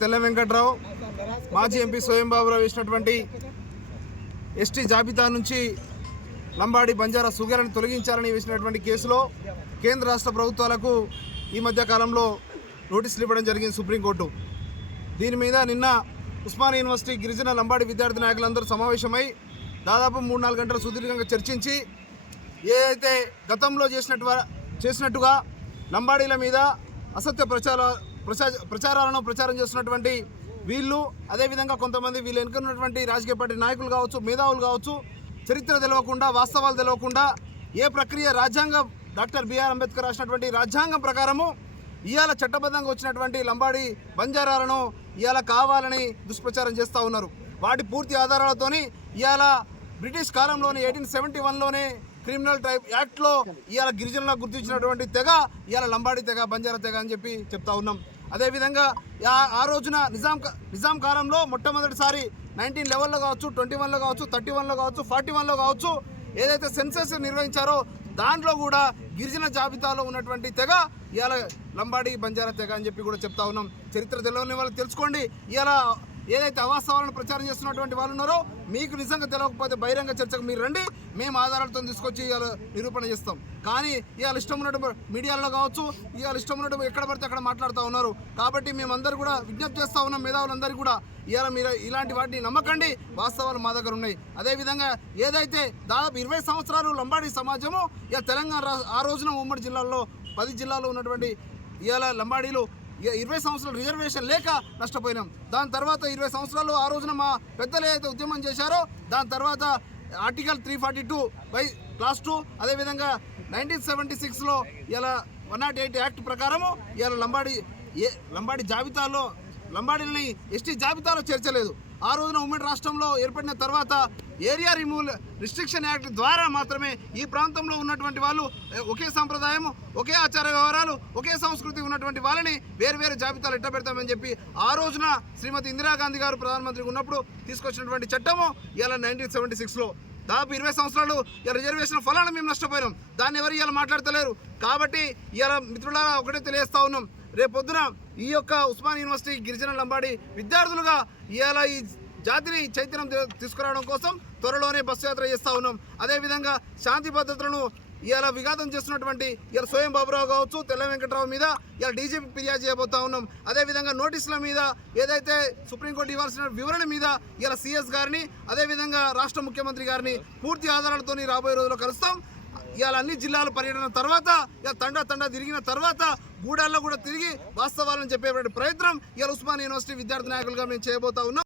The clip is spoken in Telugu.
తెల్ల వెంకట్రావు మాజీ ఎంపీ స్వయం బాబురావు వేసినటువంటి ఎస్టీ జాబితా నుంచి లంబాడి బంజారా సుగేలను తొలగించాలని వేసినటువంటి కేసులో కేంద్ర రాష్ట్ర ప్రభుత్వాలకు ఈ మధ్య కాలంలో నోటీసులు ఇవ్వడం జరిగింది సుప్రీంకోర్టు. దీని మీద నిన్న ఉస్మానియా యూనివర్సిటీ గిరిజన లంబాడి విద్యార్థి నాయకులందరూ సమావేశమై దాదాపు మూడు నాలుగు గంటల సుదీర్ఘంగా చర్చించి ఏదైతే గతంలో చేసినట్టు చేసినట్టుగా లంబాడీల మీద అసత్య ప్రచార ప్రచార ప్రచారాలను ప్రచారం చేస్తున్నటువంటి వీళ్ళు అదేవిధంగా కొంతమంది వీళ్ళు ఎన్నుకున్నటువంటి రాజకీయ పార్టీ నాయకులు కావచ్చు మేధావులు కావచ్చు చరిత్ర తెలియకుండా వాస్తవాలు తెలియకుండా ఏ ప్రక్రియ రాజ్యాంగం డాక్టర్ బిఆర్ అంబేద్కర్ రాసినటువంటి రాజ్యాంగం ప్రకారము ఇవాళ చట్టబద్ధంగా వచ్చినటువంటి లంబాడి బంజారాలను ఇవాళ కావాలని దుష్ప్రచారం చేస్తూ ఉన్నారు. వాటి పూర్తి ఆధారాలతోని ఇవాళ బ్రిటిష్ కాలంలోనే ఎయిటీన్ సెవెంటీ వన్లోనే క్రిమినల్ టైప్ యాక్ట్లో ఇవాళ గిరిజనులకు గుర్తించినటువంటి తెగ ఇవాళ లంబాడి తెగ బంజారా తెగ అని చెప్పి చెప్తా ఉన్నాం. అదేవిధంగా ఆ- రోజున నిజాం నిజాం కాలంలో మొట్టమొదటిసారి నైన్టీన్ లెవెల్లో కావచ్చు ట్వంటీ వన్లో కావచ్చు థర్టీ వన్లో కావచ్చు ఫార్టీ వన్లో కావచ్చు ఏదైతే సెన్సెస్ నిర్వహించారో దాంట్లో కూడా గిరిజన జాబితాలో ఉన్నటువంటి తెగ ఇవాళ లంబాడి బంజారా తెగ అని చెప్పి కూడా చెప్తా ఉన్నాం. చరిత్ర తెలియని వాళ్ళు తెలుసుకోండి. ఇవాళ ఏదైతే అవాస్తవాలను ప్రచారం చేస్తున్నటువంటి వాళ్ళు ఉన్నారో మీకు నిజంగా తెలియకపోతే బహిరంగ చర్చకు మీరు రండి. మేము ఆధారాలతో తీసుకొచ్చి ఇవాళ నిరూపణ చేస్తాం. కానీ ఇవాళ ఇష్టం ఉన్నట్టు మీడియాలో కావచ్చు ఇవాళ ఇష్టం ఉన్నట్టు ఎక్కడ పడితే అక్కడ మాట్లాడుతూ ఉన్నారు. కాబట్టి మేమందరూ కూడా విజ్ఞప్తి చేస్తూ ఉన్నాం మేధావులందరికీ కూడా ఇవాళ మీరు ఇలాంటి వాటిని నమ్మకండి. వాస్తవాలు మా దగ్గర ఉన్నాయి. అదేవిధంగా ఏదైతే దాదాపు ఇరవై సంవత్సరాలు లంబాడీ సమాజము ఇక తెలంగాణ ఆ రోజున ఉమ్మడి జిల్లాల్లో పది జిల్లాలో ఉన్నటువంటి ఇవాళ లంబాడీలు ఇరవై సంవత్సరాలు రిజర్వేషన్ లేక నష్టపోయినాం. దాని తర్వాత ఇరవై సంవత్సరాలు ఆ రోజున మా పెద్దలు ఏదైతే ఉద్యమం చేశారో దాని తర్వాత article three forty two by class two అదేవిధంగా నైన్టీన్ సెవెంటీ సిక్స్లో ఇలా వన్ నాట్ ఎయిట్ యాక్ట్ ప్రకారము ఇలా లంబాడి ఏ లంబాడి జాబితాలో లంబాడీలని ఎస్టీ జాబితాలో చేర్చలేదు. ఆ రోజున ఉమ్మడి రాష్ట్రంలో ఏర్పడిన తర్వాత ఏరియా రిమూవల్ రిస్ట్రిక్షన్ యాక్ట్ ద్వారా మాత్రమే ఈ ప్రాంతంలో ఉన్నటువంటి వాళ్ళు ఒకే సాంప్రదాయం ఒకే ఆచార వ్యవహారాలు ఒకే సంస్కృతి ఉన్నటువంటి వాళ్ళని వేరువేరు జాబితాలు ఎట్ట పెడతామని చెప్పి ఆ రోజున శ్రీమతి ఇందిరాగాంధీ గారు ప్రధానమంత్రి ఉన్నప్పుడు తీసుకొచ్చినటువంటి చట్టము ఇలా నైన్టీన్ సెవెంటీ సిక్స్లో దాదాపు ఇరవై సంవత్సరాలు ఇలా రిజర్వేషన్ ఫలాన్ని మేము నష్టపోయినాం దాన్ని ఎవరు ఇలా మాట్లాడతలేరు. కాబట్టి ఇలా మిత్రులారా ఒకటే తెలియజేస్తా ఉన్నాం. రేపొద్దున ఈ యొక్క ఉస్మాన్ యూనివర్సిటీ గిరిజన లంబాడి విద్యార్థులుగా ఇలా ఈ జాతిని చైతన్యం తీసుకురావడం కోసం త్వరలోనే బస్సు యాత్ర చేస్తూ ఉన్నాం. అదేవిధంగా శాంతి భద్రతలను ఇలా విఘాతం చేస్తున్నటువంటి ఇలా స్వయం బాబురావు కావచ్చు తెల్ల వెంకట్రావు మీద ఇలా డీజీపీ ఫిర్యాదు చేయబోతా ఉన్నాం. అదేవిధంగా నోటీసుల మీద ఏదైతే సుప్రీంకోర్టు ఇవ్వాల్సిన వివరణ మీద ఇలా సీఎస్ గారిని అదేవిధంగా రాష్ట్ర ముఖ్యమంత్రి గారిని పూర్తి ఆధారాలతో రాబోయే రోజుల్లో కలుస్తాం. ఇవాళ అన్ని జిల్లాల పర్యటన తర్వాత ఇక తండా తండా తిరిగిన తర్వాత గూడాల్లో కూడా తిరిగి వాస్తవాలను చెప్పేటువంటి ప్రయత్నం ఇవాళ ఉస్మాన్ యూనివర్సిటీ విద్యార్థి నాయకులుగా మేము చేయబోతా ఉన్నాం.